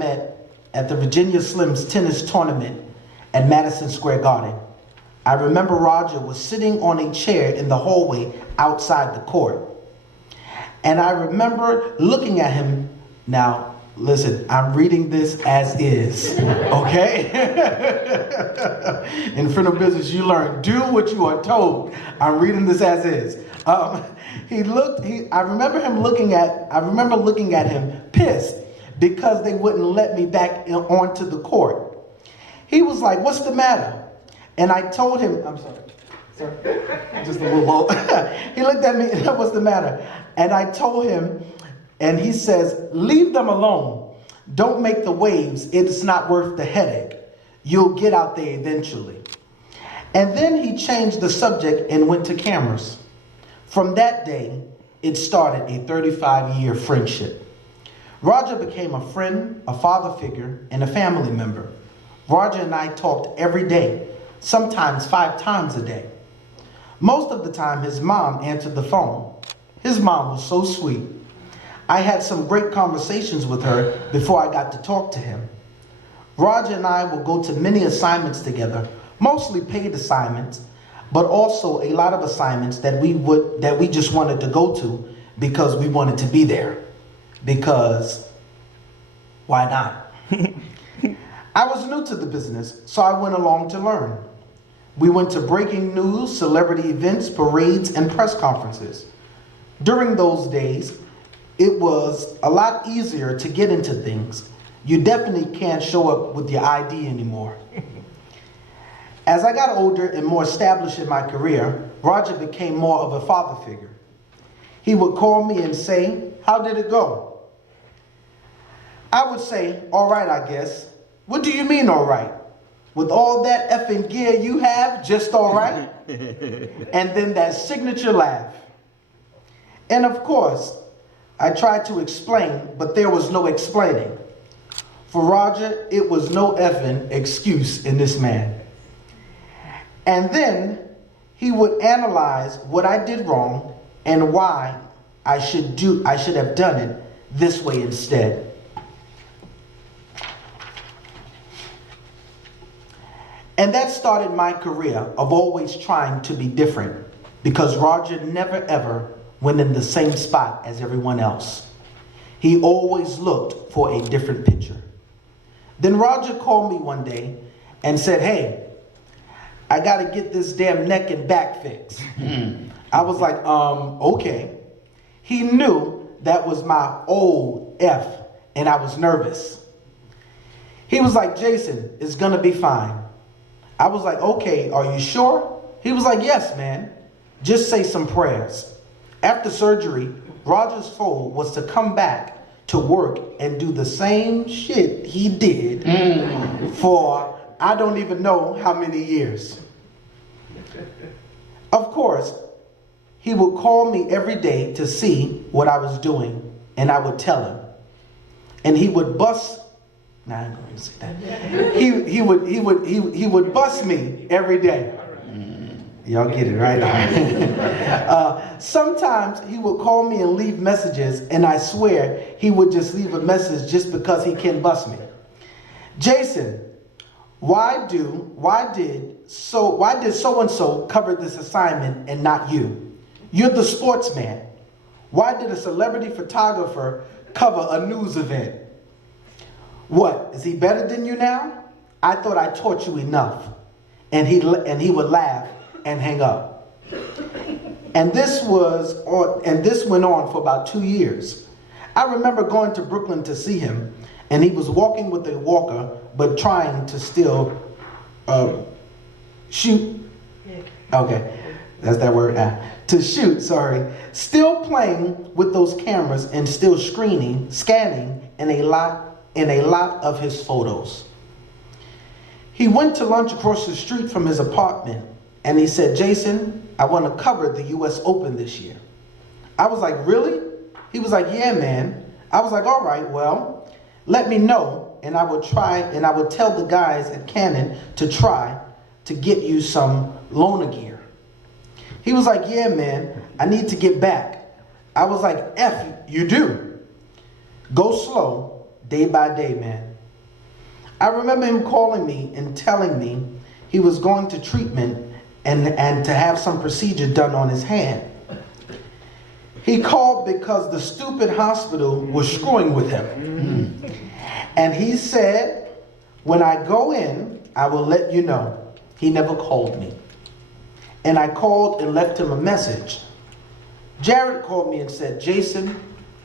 met at the Virginia Slims tennis tournament at Madison Square Garden. I remember Roger was sitting on a chair in the hallway outside the court. And I remember looking at him. Now, listen, I'm reading this as is, okay? In front of business, you learn, do what you are told. I'm reading this as is. I remember looking at him pissed because they wouldn't let me back onto the court. He was like, "What's the matter?" And I told him, I'm sorry, just a little low. He looked at me, "What's the matter?" And I told him, and he says, "Leave them alone. Don't make the waves. It's not worth the headache. You'll get out there eventually." And then he changed the subject and went to cameras. From that day, it started a 35-year friendship. Roger became a friend, a father figure, and a family member. Roger and I talked every day, sometimes 5 times a day. Most of the time, his mom answered the phone. His mom was so sweet. I had some great conversations with her before I got to talk to him. Roger and I will go to many assignments together, mostly paid assignments, but also a lot of assignments that we just wanted to go to because we wanted to be there. Because why not? I was new to the business, so I went along to learn. We went to breaking news, celebrity events, parades, and press conferences. During those days, it was a lot easier to get into things. You definitely can't show up with your ID anymore. As I got older and more established in my career, Roger became more of a father figure. He would call me and say, "How did it go?" I would say, "All right, I guess." "What do you mean, all right? With all that effing gear you have, just all right?" And then that signature laugh. And of course, I tried to explain, but there was no explaining. For Roger, it was no effing excuse in this man. And then he would analyze what I did wrong and why I should have done it this way instead. And that started my career of always trying to be different, because Roger never ever went in the same spot as everyone else. He always looked for a different picture. Then Roger called me one day and said, "Hey, I gotta get this damn neck and back fixed." I was like, okay. He knew that was my old F, and I was nervous. He was like, "Jason, it's gonna be fine." I was like, "Okay, are you sure?" He was like, "Yes, man. Just say some prayers." After surgery, Roger's goal was to come back to work and do the same shit he did for I don't even know how many years. Of course, he would call me every day to see what I was doing, and I would tell him. And he would bust. Nah, I'm going to say that. He would bust me every day. Y'all get it, right? Sometimes he would call me and leave messages, and I swear he would just leave a message just because he can bust me. "Jason, why did so-and-so cover this assignment and not you? You're the sportsman. Why did a celebrity photographer cover a news event? What, is he better than you now? I thought I taught you enough." And he would laugh and hang up. And this went on for about 2 years. I remember going to Brooklyn to see him, and he was walking with a walker, but trying to still shoot. Okay, that's that word. To shoot, sorry. Still playing with those cameras and still scanning in a lot of his photos. He went to lunch across the street from his apartment, and he said, "Jason, I want to cover the US Open this year." I was like, "Really?" He was like, "Yeah, man." I was like, "All right, well, let me know, and I would tell the guys at Canon to try to get you some loaner gear." He was like, "Yeah, man, I need to get back." I was like, "F, you do. Go slow, day by day, man. I remember him calling me and telling me he was going to treatment and to have some procedure done on his hand. He called because the stupid hospital was screwing with him. And he said, when I go in, I will let you know. He never called me. And I called and left him a message. Jared called me and said, Jason,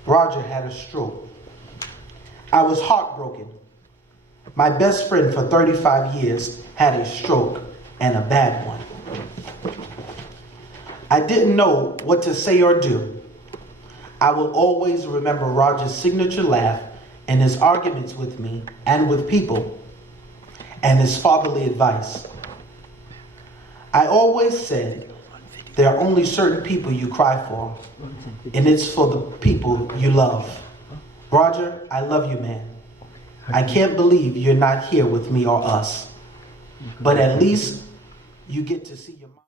Roger had a stroke. I was heartbroken. My best friend for 35 years had a stroke, and a bad one. I didn't know what to say or do. I will always remember Roger's signature laugh and his arguments with me and with people, and his fatherly advice. I always said, there are only certain people you cry for, and it's for the people you love. Roger, I love you, man. I can't believe you're not here with me or us, but at least you get to see your mom.